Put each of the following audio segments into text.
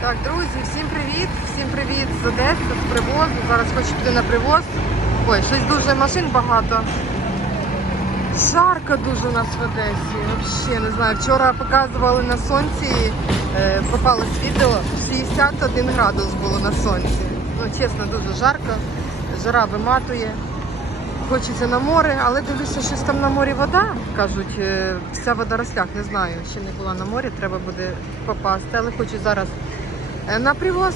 Так, друзі, всім привіт! Всім привіт з Одеси, з привозу. Зараз хочу піти на привоз. Ой, щось дуже машин багато. Жарко дуже у нас в Одесі. Взагалі не знаю. Вчора показували на сонці, е, попалось відео, 61 градус було на сонці. Ну, чесно, дуже жарко. Жара виматує. Хочеться на море, але дивлюся, щось там на морі вода. Кажуть, е, вся вода розляг, не знаю. Ще не була на морі, треба буде попасти. Але хочу зараз на привоз.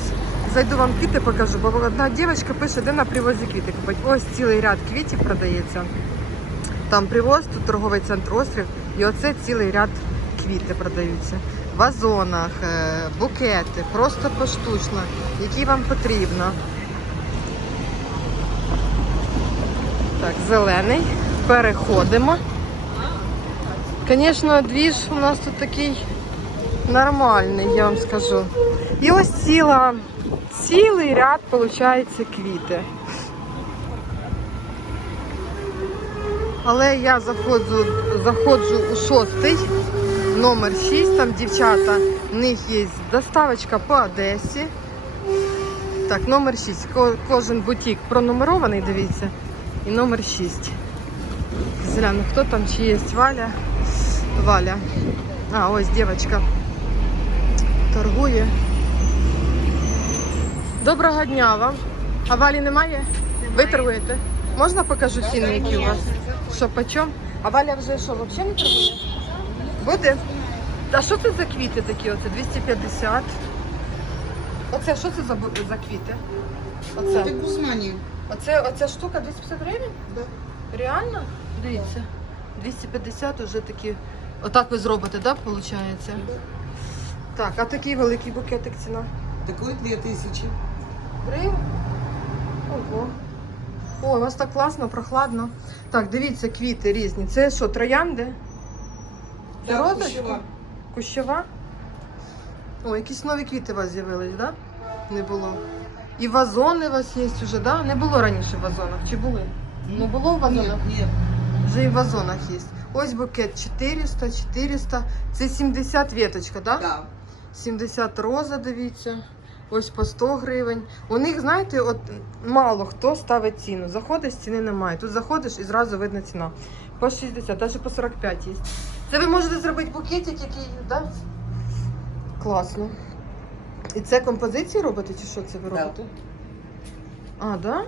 Зайду вам квіти покажу, бо одна дівчинка пише, де на привозі квіти купити. Ось цілий ряд квітів продається. Там привоз, тут торговий центр острів, і оце цілий ряд квіти продаються. В вазонах, е, букети, просто поштучно, які вам потрібно. Так, зелений. Переходимо. Звісно, двіж у нас тут такий нормальний, я вам скажу. І ось ціла, цілий ряд, виходить, квіти. Але я заходжу, заходжу у шостий, номер 6, там дівчата, в них є доставочка по Одесі. Так, номер 6. Кожен бутік пронумерований, дивіться. І номер 6. Згляну, хто там, чи є Валя. Валя. А, ось дівчинка торгує. Доброго дня вам. А Валі немає? Ви торгуєте? Можна покажу ціни, які у вас? Що, почем? А Валя вже що, взагалі не торгує? Буде? А що це за квіти такі? Оце 250. Оце що це за, за квіти? Оце. Это гусмани. Оце, оця штука 250 гривень? Да. Реально? Дивіться. 250 вже такі. Отак ви зробите, так, да, виходить? Так, а такий великий букетик ціна? Такой 2000. Гривень? Ого. О, у вас так класно, прохладно. Так, дивіться, квіти різні. Це що, троянди? Це Да, розочка? кущева. Кущова? О, якісь нові квіти у вас з'явились, так? Да? Не було. І вазони у вас є вже, так? Да? Не було раніше в вазонах. Чи були? Не було в вазонах? Нет, нет. Вже і в вазонах є. Ось букет 400, 400. Це 70 веточка, так? Да? Да. 70 роза, дивіться. Ось по 100 гривень. У них, знаєте, от мало хто ставить ціну. Заходиш, ціни немає. Тут заходиш і зразу видно ціна. По 60, навіть по 45 є. Це ви можете зробити букетик, який, да? Класно. І це композиції робите, чи що це ви Да. робите? А, да?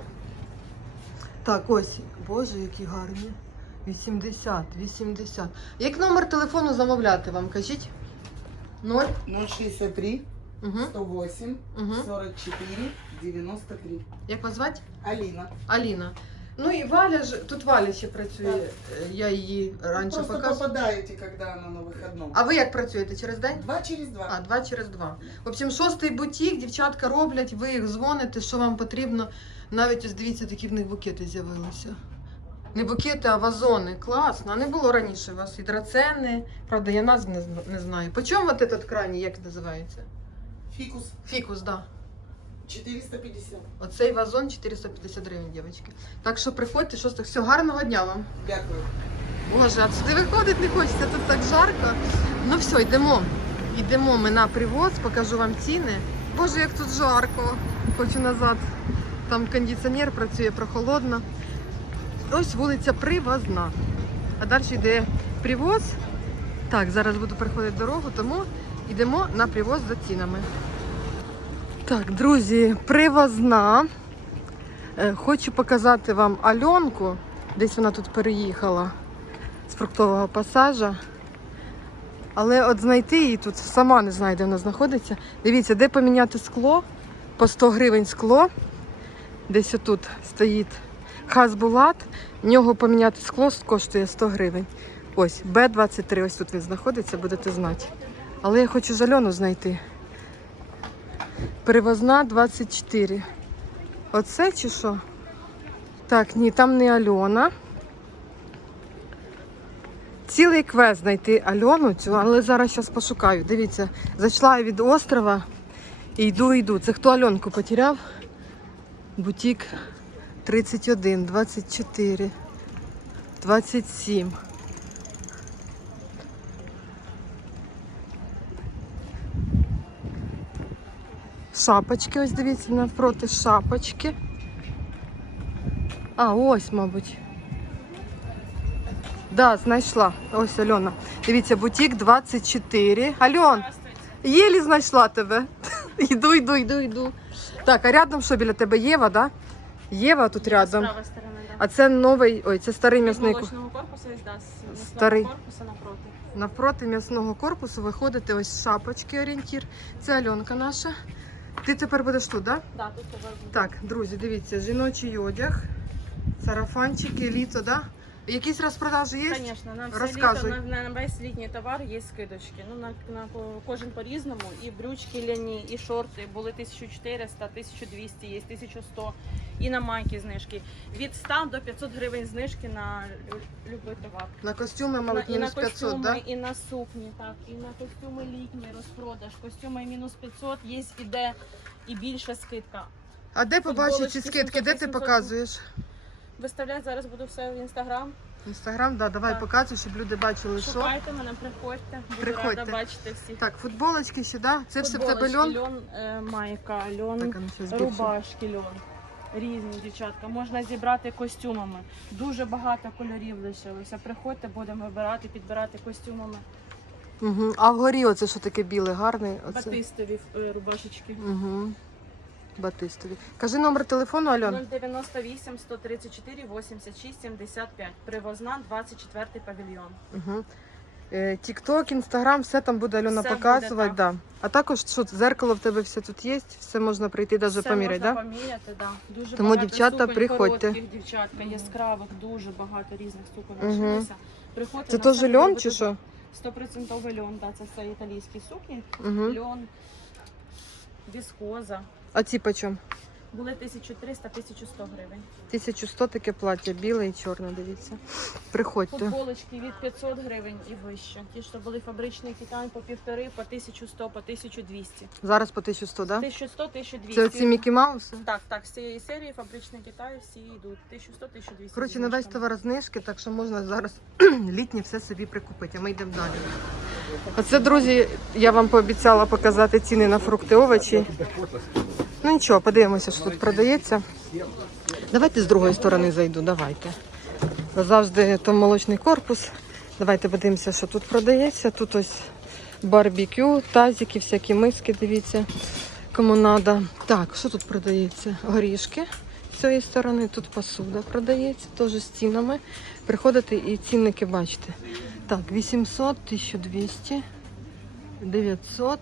Так, ось. Боже, які гарні. 80, 80. Як номер телефону замовляти вам, кажіть? 0? 063 Угу. 108 Угу. 44 93. Як вас звати? Алина. Аліна. Ну і Валя ж, тут Валя ще працює. Я її раніше Просто показувала. попадаете, когда она на выходном. А ви як працюєте через день? Два через два. А, два через два. В общем, шостий бутік, дівчатка роблять, ви їх дзвоните, що вам потрібно. Навіть ось дивіться, такі в них букети з'явилися. Не букети, а вазони. Класно. А не було раніше у вас гідроцени. Правда, я назв не, не знаю. По чому от этот крайній, як називається? Фикус Фікус, так. Да. 450. Оцей вазон 450 гривень, дівчатки. Так що приходьте, що все, гарного дня вам. Дякую. Боже, а сюди виходить не хочеться, тут так жарко. Ну все, йдемо. Йдемо ми на привоз, покажу вам ціни. Боже, як тут жарко. Хочу назад. Там кондиціонер працює прохолодно. Ось вулиця Привозна. А далі йде привоз. Так, зараз буду переходити дорогу, тому йдемо на привоз за цінами. Так, друзі, привозна. Е, Хочу показати вам Альонку. Десь вона тут переїхала з фруктового пасажа. Але от знайти її тут сама не знаю, де вона знаходиться. Дивіться, де поміняти скло по 100 гривень скло. Десь отут стоїть Хазбулат. В нього поміняти скло коштує 100 гривень. Ось, Б23, ось тут він знаходиться, будете знати. Але я хочу жальону знайти. Перевозна 24. Оце чи що? Так, ні, там не Альона. Цілий квест знайти Альону цю, але зараз зараз пошукаю. Дивіться, зайшла я від острова і йду, йду. Це хто Альонку потеряв? Бутік 31, 24, 27. Шапочки, ось дивіться, навпроти шапочки. А, ось, мабуть. Да, знайшла. Ось Альона. Дивіться, бутік 24. Альон, єлі знайшла тебе. Йду, йду, йду, йду. Так, а рядом що біля тебе Єва, да? Єва тут рядом. З правої да. А це новий, ой, це старий м'ясний. корпус. молочного корпусу ось, да, з м'ясного Старий. корпусу напроти. Навпроти м'ясного корпусу виходите ось шапочки орієнтір. Це Альонка наша. Ти тепер будеш тут? Да? Да, тут тепер буде. Так, друзі, дивіться, жіночий одяг, сарафанчики, літо, да? Якісь розпродажі є? Конечно, на все Розказуй. літо, на, на весь літній товар є скидочки. Ну, на, на ко- кожен по-різному. І брючки ляні, і шорти були 1400, 1200, є 1100. І на майки знижки. Від 100 до 500 гривень знижки на лю- любий товар. На костюми, На, мабуть, і на мінус 500, костюми, да? і на сукні, так, і на костюми літні розпродаж. Костюми мінус 500, є іде і більша скидка. А де побачити ці Футболочки скидки? Де ти 700. показуєш? Виставляти зараз буду все в інстаграм. Інстаграм, да, давай Так. показуй, щоб люди бачили, що. Шукайте мене, приходьте. Буду Приходьте. рада бачити всіх. Так, футболочки ще, да? Це все в тебе Футболочки, льон? льон е, майка, льон, Так, а ну щас більше. рубашки, льон. Різні дівчатка. Можна зібрати костюмами. Дуже багато кольорів лишилося. Приходьте, будемо вибирати, підбирати костюмами. Угу. А вгорі оце що таке біле, гарний? Оце. Батистові е, рубашечки. Угу. Батистові. Кажи номер телефону, Альон. 098 134 86 75. Привозна 24 павільйон. Угу. Тікток, інстаграм, все там буде Альона Все показувати. буде, да. А також що зеркало в тебе все тут є, все можна прийти навіть Все поміряти, можна да? поміряти, да. Дуже Тому, багато дівчата, суконь приходьте. коротких, дівчатка, яскравих, дуже багато різних суконь Мгм. лишилося. Приходьте Це на теж льон буде чи що? 100% льон, да, це все італійські сукні. Угу. Льон, віскоза. А ці по чому? Були 1300-1100 гривень. 1100 таке плаття, біле і чорне, дивіться. Приходьте. Футболочки від 500 гривень і вище. Ті, що були фабричний Китай по півтори, по 1100, по 1200. Зараз по 1100, да? 1100, 1200. Це оці Мікі Мауси? Так, так, з цієї серії фабричний Китай всі йдуть 1100, 1200. Коротше, на весь товар знижки, так що можна зараз літнє все собі прикупити. А ми йдемо далі. Оце, друзі, я вам пообіцяла показати ціни на фрукти, овочі. Ну нічого, подивимося, що тут продається. Давайте з другої сторони зайду, давайте. Завжди то молочний корпус. Давайте подивимося, що тут продається. Тут ось барбекю, тазики, всякі миски, дивіться, кому треба. Так, що тут продається? Горішки з цієї сторони. Тут посуда продається, теж з цінами. Приходите і цінники бачите. Так, 800, 1200, 900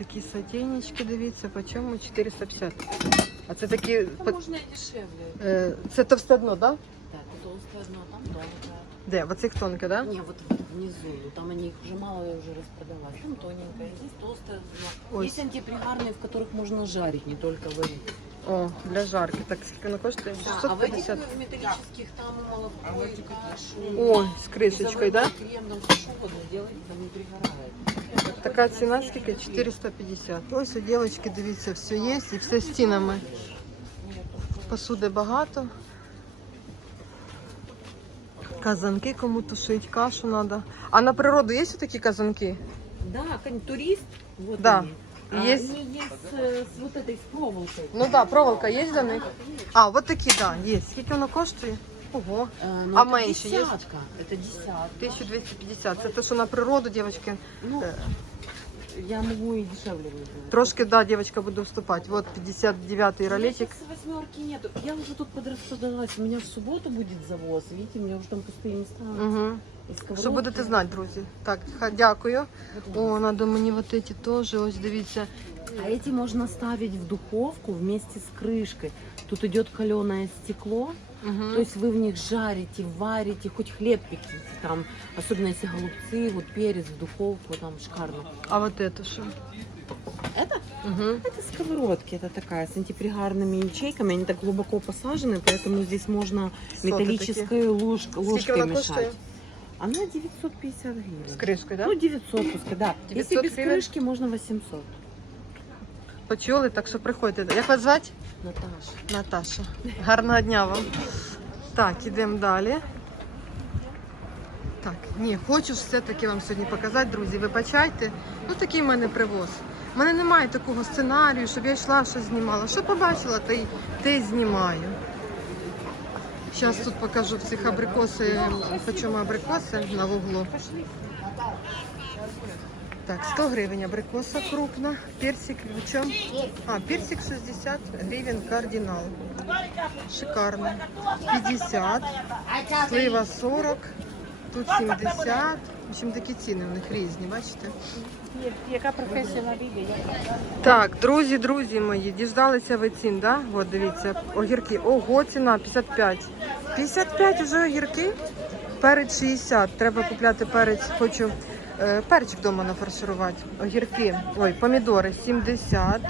Такі сотейнички, дивіться, по чому 450. А це такі, Там можно и дешевле. е, це товсте дно, да? Так, это толстое дно, там тонкое. Де? В оцих тонке, да? Не, вот, вот внизу. ну, Там они их уже мало я уже распродала. Там тоненькое, здесь толстое дно. Ой. Есть антипригарные, в которых можно жарить, не только варить. О, для жарки. Так, скільки воно коштує? Да, а в этих 650. металлических там и молоко, и кашу. Ой, з кришечкою, да? Крем, там все что угодно делать, там не пригорает. Така ціна скільки? 450. Ось у дівчатки, дивіться, все є і все з цінами. Посуди багато. Казанки кому тушить, кашу треба. А на природу є такі казанки? Да, кон- турист, вот Да. они. А Есть. Они есть э, с вот этой с проволокой. Ну так, да, проволока є для них? А, от такі, так, да, є. Скільки воно коштує? Ого, Э, ну, А это меньше есть? десятка. Это десятка. 1250. Це те, що на природу, дівчатки. Ну, Э. я могу и дешевле выделать. Трошки, да, дівчатка буде вступати. Вот 59-й ролетик. У меня сейчас восьмерки нету. Я уже тут подраспродалась. У меня в субботу будет завоз. Видите, у меня уже там пустые места. Угу. И сковородки. Що будете знати, друзі. Так, ха- дякую. Вот О, надо мені вот эти теж, ось дивіться. А эти можно ставить в духовку вместе с крышкой. Тут идет каленое стекло, Угу. то есть вы в них жарите, варите, хоть хлеб пеките, там, особенно если голубцы, вот перец в духовку, там шикарно. А вот это що? Это? Угу. Это сковородки, это такая с антипригарными ячейками, они так глубоко посажены, поэтому здесь можно металлической ложк- Скільки ложкой вона мешать. коштує? Она 950 гривен. З кришкою, так? Ну, 900 пускай, да. 900 Если без гривен? крышки, можно 800. Почули, так що приходьте. Як вас звати? Наташа. Наташа. Гарного дня вам. Так, ідемо далі. Так, ні, хочу все-таки вам сьогодні показати, друзі. Вибачайте. Ну такий в мене привоз. У мене немає такого сценарію, щоб я йшла, щось знімала. Що побачила, те й, те й знімаю. Зараз тут покажу всіх абрикоси, почому абрикоси на вуглу. Так, 100 гривень абрикоса крупна, персик в чем А, персик 60 гривень кардинал. Шикарно. 50, слива 40, тут 70. В общем, такі ціни у них різні, бачите? Яка професія на відео? Так, друзі, друзі мої, діждалися ви цін, да? От дивіться, огірки. Ого, ціна 55. 55 вже огірки? Перець 60. Треба купляти перець, хочу е, перчик вдома нафарширувати. Огірки, ой, помідори 70,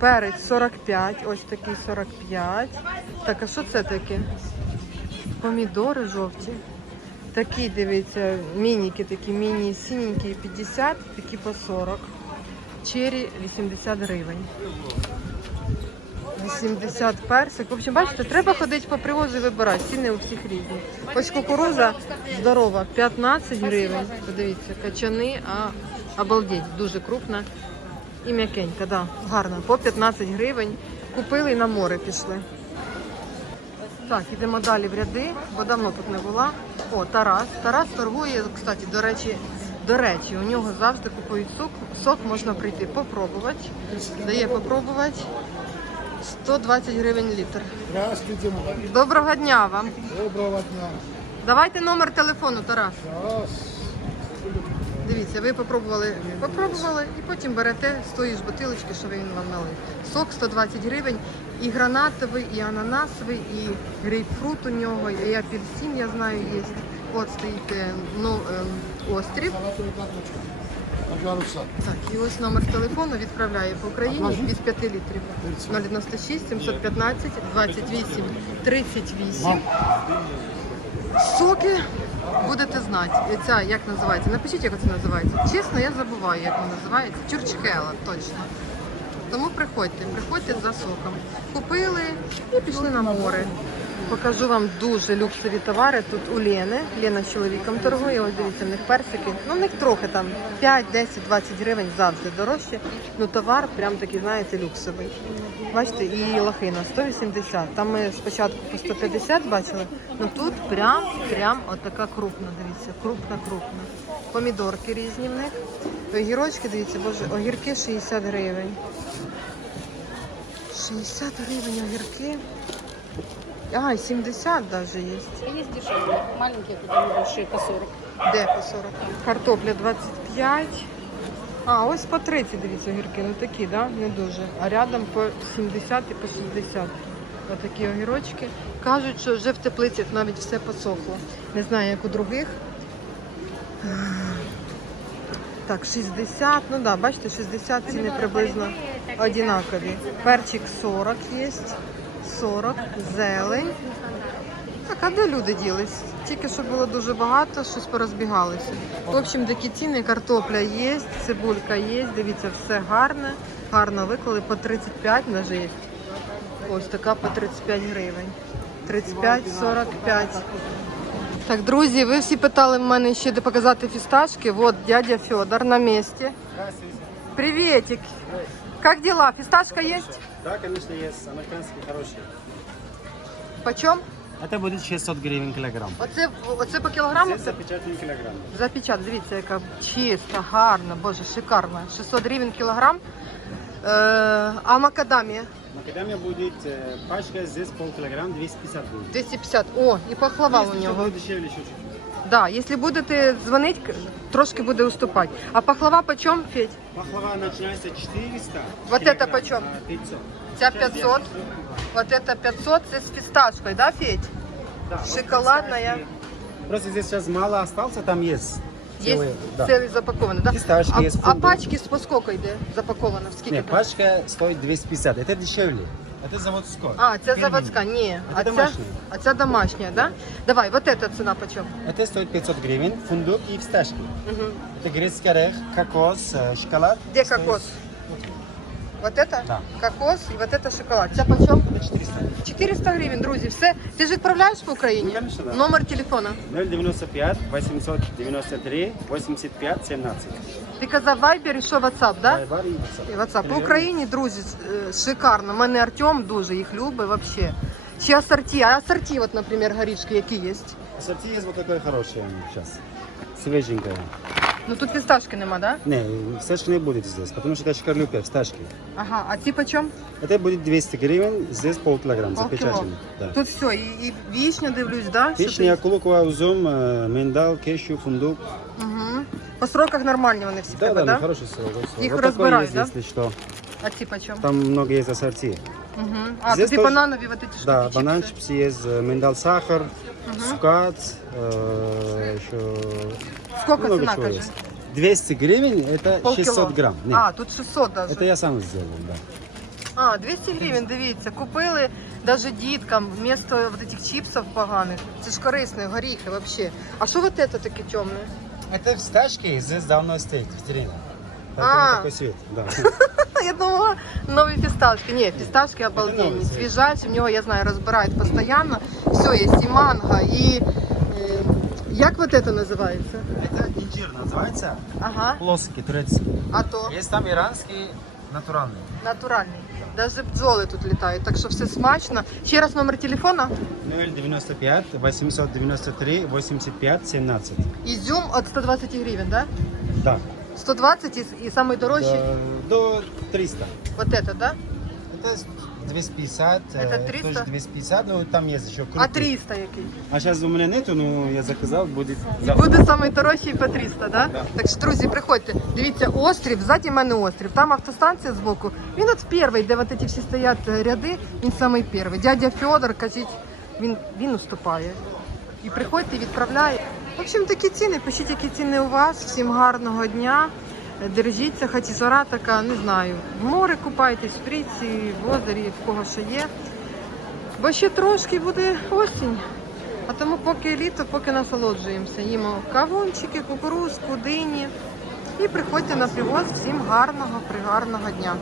перець 45, ось такий 45. Так, а що це таке? Помідори жовті. Такі, дивіться, мініки, такі міні-синенькі 50, такі по 40. Чері 80 гривень. 80 персик. В общем, бачите, треба ходити по привозу і вибирати. Ціни у всіх різні. Ось кукуруза здорова, 15 гривень. Подивіться, качани, а обалдеть, дуже крупна. І м'якенька, да, гарна. По 15 гривень. Купили і на море пішли. Так, ідемо далі в ряди, бо давно тут не була. О, Тарас. Тарас торгує, кстати, до речі, до речі, у нього завжди купують сок. Сок можна прийти попробувати. Дає попробувати. 120 гривень літр. Здравствуйте. Доброго дня вам. Доброго дня. Давайте номер телефону, Тарас. Дивіться, ви попробували, попробували і потім берете з тої ж бутилочки, що він вам налив. Сок 120 гривень, і гранатовий, і ананасовий, і грейпфрут у нього, і апельсин, я знаю, є. От стоїть е, ну, е, острів. Так, і ось номер телефону відправляє по Україні від 5 літрів. 096 715 28 38. Соки будете знати. Ця як називається? Напишіть, як це називається. Чесно, я забуваю, як вона називається. Чурчхела, точно. Тому приходьте, приходьте за соком. Купили і пішли на море. Покажу вам дуже люксові товари. Тут у Лени. Лена з чоловіком торгує. Ось дивіться, в них персики. Ну, в них трохи там 5, 10, 20 гривень завжди дорожче. Ну товар прям такий, знаєте, люксовий. Бачите, і лохина 180. Там ми спочатку по 150 бачили. Ну тут прям, прям отака крупна. Дивіться, крупна, крупна. Помідорки різні в них. Огірочки, дивіться, боже, огірки 60 гривень. 60 гривень огірки. А, і 70 навіть є. Есть дешевле. Маленькие, которые большие, по 40. Де по 40? Картопля 25. А, ось по 30, дивіться, огірки. Ну такі, да? Не дуже. А рядом по 70 і по 60. Отакі огірочки. Кажуть, що вже в теплицях навіть все посохло. Не знаю, як у других. Так, 60, ну да, бачите, 60 ціни приблизно одинакові. Перчик 40 є, 40, зелень. Так, а де люди ділись? Тільки що було дуже багато, щось порозбігалися. В общем, такі ціни, картопля є, цибулька є, дивіться, все гарне, гарно виклали, по 35 навіть є. Ось така по 35 гривень. 35-45. Так, друзі, ви всі питали мене ще де показати фісташки. Вот дядя Федор на місці. Приветик. Как дела? Фисташка есть? Да, конечно, есть. Американские хорошие. Почем? Это будет 600 гривен килограмм. Оце, оце по кілограму? Здесь запечатанный килограмм. Запечат, дивіться, яка чиста, гарна, боже, шикарна. 600 гривень кілограм. Е, а макадамія? Макадамия будет э, пачка здесь полкилограмм, 250 будет. 250. О, і пахлава у Если нього. будет дешевле еще чуть-чуть. Да, якщо будете дзвонити, трошки буде уступати. А пахлава почем, Федь? Пахлава начинается 400. Вот килограмм, это почем? а 500. Ця 500. Вот это 500, це з фісташкою, да, Федь? Да, вот Шоколадная. фисташки. Просто здесь сейчас мало остался, там есть. Є целые, да. цілий запакований, да? Фісташки а, є, а фундук. пачки по сколько йде запаковано? В скільки Нет, там? пачка стоит 250. Это дешевле. Это заводской. А, ця Фирменный. заводська, ні. А А це ця, домашня. а ця домашня, да? Давай, вот эта ціна почем? Это стоит 500 гривен, фундук и фисташки. Угу. Это грецкий орех, кокос, э, шоколад. Где Стоит кокос? Вот это? Да. Кокос і вот это шоколад. Це почем? 400. 400 гривень, друзі. Все. Ти ж відправляєш по Україні? Ну, конечно, да. Номер телефона. 095 893 85 17. Ти казав Viber і що WhatsApp, да? Viber і WhatsApp. І WhatsApp. По Telegram. Україні, друзі, е, шикарно. У мене Артем дуже їх любить вообще. Чи асорті? А асорті, от, наприклад, горішки, які є? Ассорти есть вот такой хороший сейчас. Свеженькая. Ну тут фісташки нема, да? Не, фисташки не будет здесь, потому что это шкарлюпа, фисташки. Ага, а ці по чому? Это будет 200 гривен, здесь полкилограмма Полкило. запечатанный. Да. Тут все, і, і вішня дивлюсь, да? Що Вишня, ти- кулукова, узум, э, миндал, кешью, фундук. Мгм. По сроках нормальні вони всі в Да, тебе, да, да? да, хороший сырок. Их вот такой разбирают, есть, да? если что. А ці по чому? Там много есть ассорти. Угу. А, Здесь тут і тоже- бананові вот эти штуки, Да, чипси. банан чипсы есть, э, миндал, сахар, цукат, э, еще Сколько много ціна, чего каже? есть. 200 гривен это Полкило. 600 грамм. Нет, А, тут 600 даже. это я сам сделал, да. А, 200 гривень, дивіться, купили навіть діткам вместо вот этих чипсів поганих. Це ж корисне, горіхи вообще. А що вот это таке темне? Это фисташки, здесь давно стоит витрина. А. Поэтому такой цвет, да. Я думала, нові фісташки. Ні, фісташки нові, обалденні. це- Свіжать, в нього, я знаю, розбирають постійно. Все, є і манго, і... е, як вот это називається? Это инжир называется. Ага, Плоский, турецкий. а то Есть там иранский, натуральный. натуральний. Даже бджоли тут літають, так що все смачно. Ще раз номер телефона. 095 893 85 17. Ізюм від 120 гривень, да? Да. 120 і, і самий дорожчий До, до 300. вот это, да? Это 250. Это э, 300? Тоже 250, но там есть еще крупный. А 300 який? А сейчас у меня нету, но я заказал, будет І завтра. буде самий дорожчий по 300, да? Да. Так що, друзі, приходьте. Дивіться, острів, ззаді мене острів. Там автостанція збоку. Він от перший, де от ці всі стоять е, ряди, він самий перший. Дядя Федор, кажіть, він, він уступає. І приходьте, відправляє. В общем, такі ціни. Пишіть, які ціни у вас. Всім гарного дня. Держіться, хоч і зора така, не знаю. В море купайтесь, в пріці, в озері, в кого що є. Бо ще трошки буде осінь. А тому поки літо, поки насолоджуємося. Їмо кавунчики, кукурузку, дині. І приходьте на привоз. Всім гарного, пригарного дня.